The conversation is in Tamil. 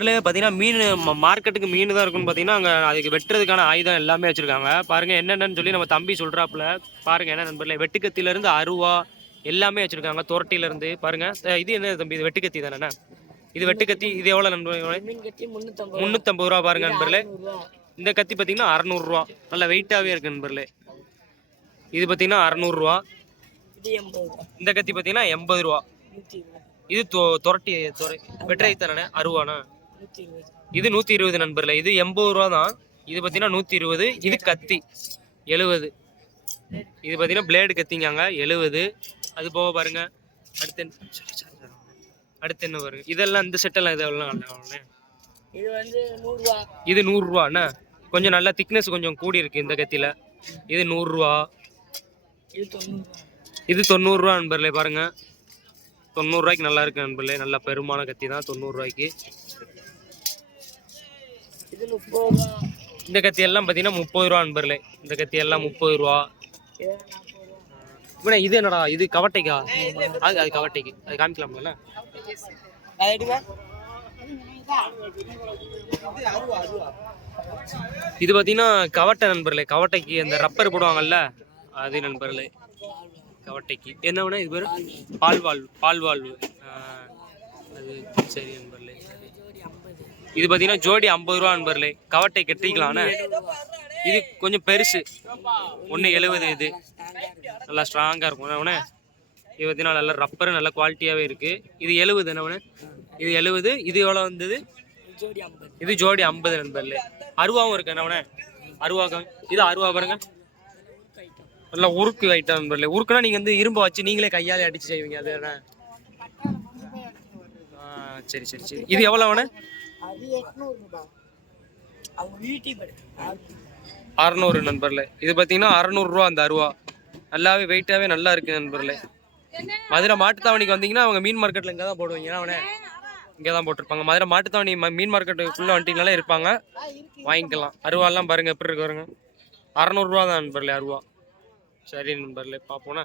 இதுல பார்த்தீங்கன்னா மீன் மார்க்கெட்டுக்கு மீன் தான் இருக்குன்னு பார்த்தீங்கன்னா அங்கே அதுக்கு வெட்டுறதுக்கான ஆயுதம் எல்லாமே வச்சிருக்காங்க. பாருங்க என்னென்னு சொல்லி நம்ம தம்பி சொல்றாப்புல. பாருங்க என்ன நண்பர்களே வெட்டுக்கத்தில இருந்து அருவா எல்லாமே வச்சிருக்காங்க துரட்டில இருந்து பாருங்க. அஹ் இது என்ன தம்பி இது வெட்டுக்கத்தி தானே இது வெட்டுக்கத்தி இது எவ்வளோ நண்பர்களே? முந்நூற்றம்பது ரூபா. பாருங்க நண்பர்களே. இந்த கத்தி பார்த்தீங்கன்னா அறநூறுரூவா நல்ல வெயிட்டாகவே இருக்கு நண்பர்களே. இது பார்த்தீங்கன்னா அறநூறுரூவா இந்த கத்தி பார்த்தீங்கன்னா எண்பது ரூபா. இது துரட்டி வெட்டரை தானே இருபது இது நூற்றி இருபது நண்பர்களே இது எண்பது ரூபா தான். இது பார்த்தீங்கன்னா நூற்றி இருபது இது கத்தி எழுபது. இது பார்த்தீங்கன்னா பிளேடு கத்திங்காங்க எழுபது. அது போக பாருங்க அடுத்து அடுத்து என்ன பாருங்க? இதெல்லாம் இந்த செட்டெல்லாம் இதெல்லாம். இது வந்து நூறுரூவா. இது நூறுரூவாண்ணா கொஞ்சம் நல்லா திக்னஸ் கொஞ்சம் கூடி இருக்கு இந்த கத்தியில். இது நூறுரூவா. இது தொண்ணூறுரூவா. இது தொண்ணூறுரூவா நண்பர்களே பாருங்க. தொண்ணூறுரூவாய்க்கு நல்லா இருக்கு நண்பர்களே நல்ல பெருமான கத்தி தான் தொண்ணூறுரூவாய்க்கு இந்த கத்தி எல்லாம் பார்த்தீங்கன்னா முப்பது ரூபா நண்பர்களே. இந்த கத்தி எல்லாம் முப்பது ரூபா இவனே இது என்னடா? இது கவட்டைக்கா? அது அது கவட்டைக்கு. அது காமிக்கலாம்ல. இது பார்த்தீங்கன்னா கவட்டை நண்பர்களே. கவட்டைக்கு அந்த ரப்பர் போடுவாங்கல்ல அது நண்பர்களே. கவட்டைக்கு. என்ன இது பேர்? பால் வாழ்வு பால் வாழ்வு ஆஹ், அது சரி நண்பர்களே. இது பார்த்தீங்கன்னா ஜோடி ஐம்பது ரூபா அன்பர்லே கவட்டை கட்டிக்கலாம்ண்ணே இது கொஞ்சம் பெருசு. ஒன்று எழுபது இது. நல்லா ஸ்ட்ராங்காக இருக்கும். அவனே இது பார்த்தீங்கன்னா நல்ல ரப்பர் நல்ல குவாலிட்டியாகவே இருக்குது இது எழுபது என்ன இது எழுபது. இது எவ்வளோ வந்தது? இது ஜோடி ஐம்பது நண்பர்ல அருவாவும் இருக்கு என்ன அருவாக்கா? இது அருவா பாருங்க. நல்லா உருக்கு ஐட்டம் நண்பர்ல உருக்குனா நீங்கள் வந்து இரும்பை வச்சு நீங்களே கையாலே அடிச்சு செய்வீங்க அது என்ன சரி சரி சரி. இது எவ்வளோ அவனே அது எட்நூறு அவங்க வீட்டுக்கு அறநூறு நண்பர்ல இது பார்த்தீங்கன்னா அறநூறுரூவா அந்த அருவா. நல்லாவே வெயிட்டாகவே நல்லா இருக்கு நண்பர்களே. மதுரை மாட்டுத்தாவணிக்கு வந்தீங்கன்னா அவங்க மீன் மார்க்கெட்டில் இங்கே தான் போடுவீங்க. ஏன்னா அவனே? இங்கே தான் போட்டிருப்பாங்க. மதுரை மாட்டுத்தாவணி ம- மீன் மார்க்கெட்டுக்குள்ளே வந்துட்டீங்கனாலே இருப்பாங்க. வாங்கிக்கலாம். அருவாலாம் பாருங்கள் எப்படி இருக்கு பாருங்க. அறநூறுரூவா தான் நண்பர்களே அருவா. சரி நண்பர்களே பார்ப்போண்ணா